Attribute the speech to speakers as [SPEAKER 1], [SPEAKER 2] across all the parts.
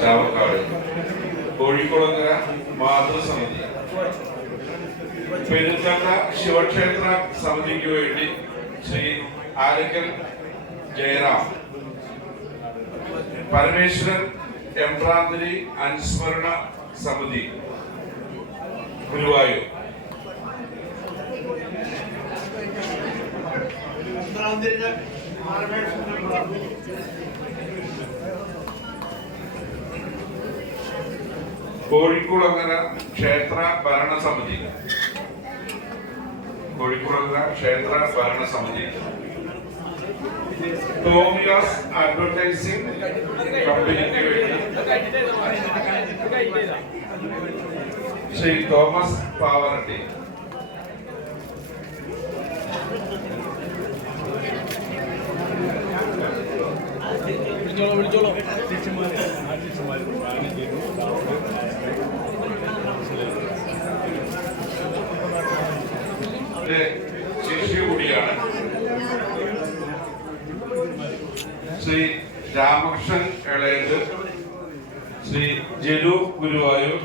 [SPEAKER 1] ചാവക്കാട്. കോഴിക്കുളങ്ങര മാതൃസമിതി. പെരുന്തണ്ട ശിവക്ഷേത്ര സമിതിക്ക് വേണ്ടി ശ്രീ ആരക്കൽ ജയറാം പരമേശ്വരൻ എംബ്രാന്തിരി അനുസ്മരണ സമിതി ഗുരുവായൂർ. കോഴിക്കുളങ്ങര ക്ഷേത്ര ഭരണസമിതി. കോഴിക്കുളങ്ങര ക്ഷേത്ര ഭരണസമിതി. ടോമിയാസ് അഡ്വർടൈസിംഗ് കമ്പനിക്ക് വേണ്ടി. ശ്രീ തോമസ് പാവറട്ടി. ഇത് ശിഷ്യ കൂടിയാണ്. ശ്രീ രാമകൃഷ്ണൻ എളയത് ശ്രീ ജലു ഗുരുവായൂർ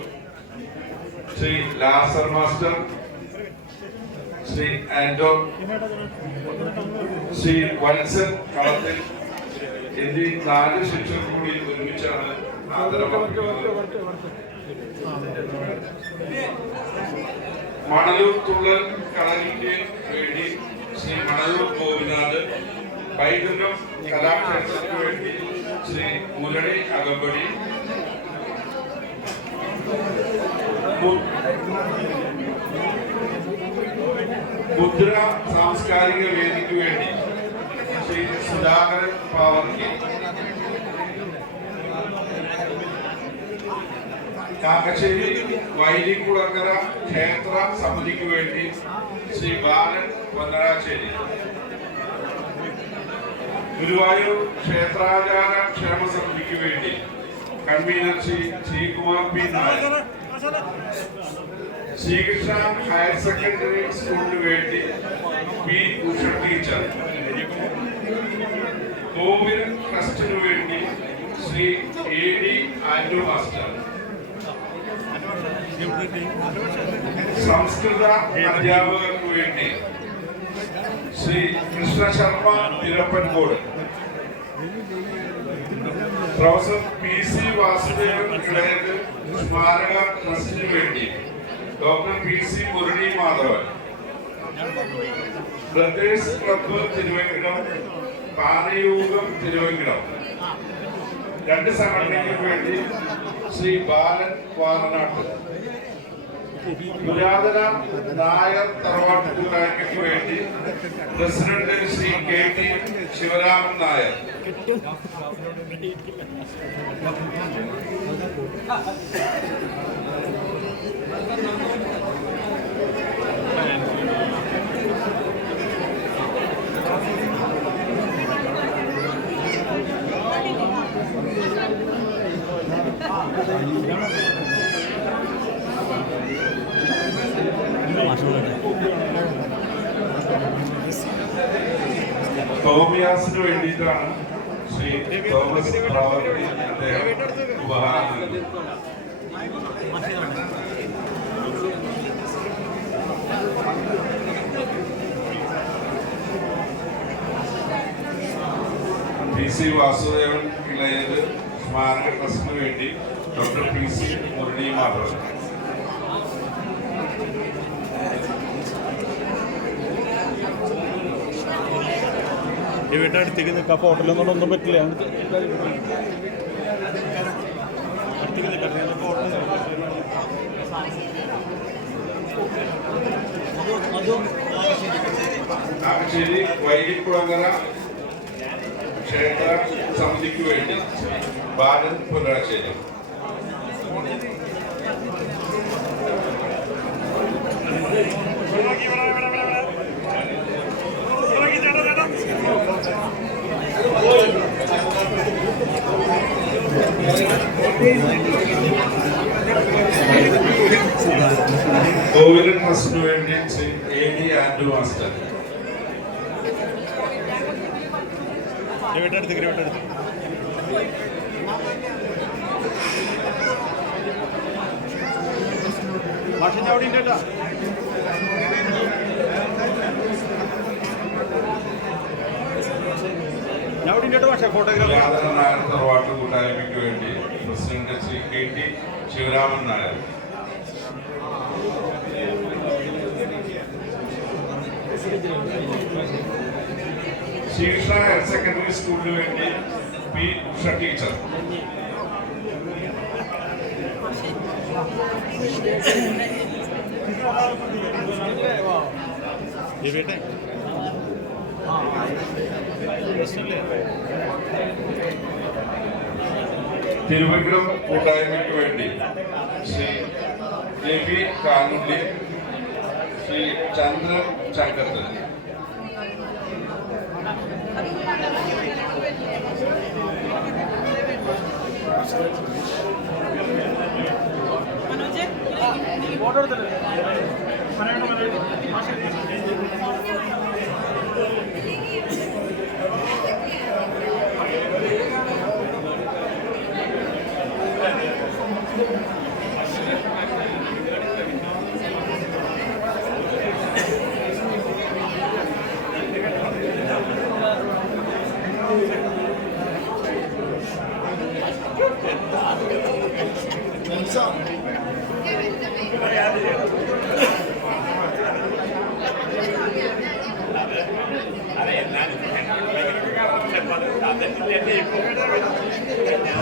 [SPEAKER 1] ശ്രീ ലാസർ മാസ്റ്റർ ശ്രീ ആന്റോ ശ്രീ വത്സൻ കളത്തിൽ എന്നീ നാല് ശിക്ഷകർ കൂടി ഒരുമിച്ചാണ് ആദരവർപ്പിക്കുന്നത്. മണലൂർ തുള്ളൽ കളരിക്ക് വേണ്ടി ശ്രീ മണലൂർ ഗോപിനാഥ് പൈതൃകം കലാക്ഷേത്രത്തിന് വേണ്ടി ശ്രീ മുരളി അകമ്പടി മുദ്ര സാംസ്കാരിക വേദിക്ക് വേണ്ടി ശ്രീ സുധാകരൻ പാവർക്കി കാക്കശ്ശേരി വൈലിക്കുളങ്ങര ക്ഷേത്ര സമിതിക്ക് വേണ്ടി ശ്രീ ബാലൻ പൊന്നരാശ്ശേരി ഗുരുവായൂർ ക്ഷേത്രാചാര ക്ഷേമ സമിതിക്ക് വേണ്ടി convener Shri Sreekumar P Nair. Sreekrishna higher secondary സ്കൂളിന് വേണ്ടി പി ഉഷ ടീച്ചർ. കോവിൽ ട്രസ്റ്റിനു വേണ്ടി Shri A D Andrew master. സംസ്കൃത അധ്യാപകർക്ക് വേണ്ടി Shri Krishna Sharma Thirappankode professor P C Vasudevan Elayath സ്മാരക ട്രസ്റ്റിന് വേണ്ടി doctor P C Murali Madhavan. Brothers club Thiruvananthapuram പാനയൂകം Thiruvananthapuram രണ്ട് സംഘടനയ്ക്ക് വേണ്ടി ശ്രീ ബാലൻ വാറനാട്ട് പുരാതന നായർ തറവാട്ട് കൂട്ടായ്മയ്ക്ക് വേണ്ടി president Shri K T Sivaraman Nair. തോമിയാസിന് വേണ്ടിയിട്ടാണ് ശ്രീ തോമസ് പ്രവർത്തി അദ്ദേഹം ഉപഹാരം. പി സി വാസുദേവൻ ഇളയത് സ്മാരക ട്രസ്റ്റിന് വേണ്ടി doctor P C Murali Madhavan
[SPEAKER 2] ഈ വീട്ടിൽ അടുത്തേക്ക് നിൽക്കാം ഹോട്ടലൊന്നും ഒന്നും പറ്റില്ല. അടുത്തേക്ക്
[SPEAKER 1] വൈകിക്കുളങ്ങര ക്ഷേത്ര സമിതിക്ക് വേണ്ടി ബാലൻ പുനരാശ്ശേരി കോവിലൻ ട്രസ്റ്റിന് വേണ്ടി എ ഡി ആൻഡ് മാസ്റ്റർ
[SPEAKER 2] ഭക്ഷണം അവിടെ ഉണ്ടല്ലോ
[SPEAKER 1] യാത്ര നായർ തറവാട്ട് കൂട്ടായ്മയ്ക്ക് വേണ്ടി president Shri K T Sivaraman Nair. Sheersha higher secondary സ്കൂളിന് വേണ്ടി പി ഉഷ ടീച്ചർ.
[SPEAKER 2] ദിവേട്ടെ
[SPEAKER 1] തിരുവനന്തപുരം കൂട്ടായ്മയ്ക്ക് വേണ്ടി ശ്രീ രവി കാനുള്ളി ശ്രീ ചന്ദ്രൻ ചങ്കത്ത്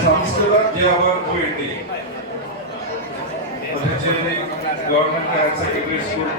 [SPEAKER 1] സംസ്കൃത അധ്യാപകർക്ക് വേണ്ടി Puducherry government higher secondary school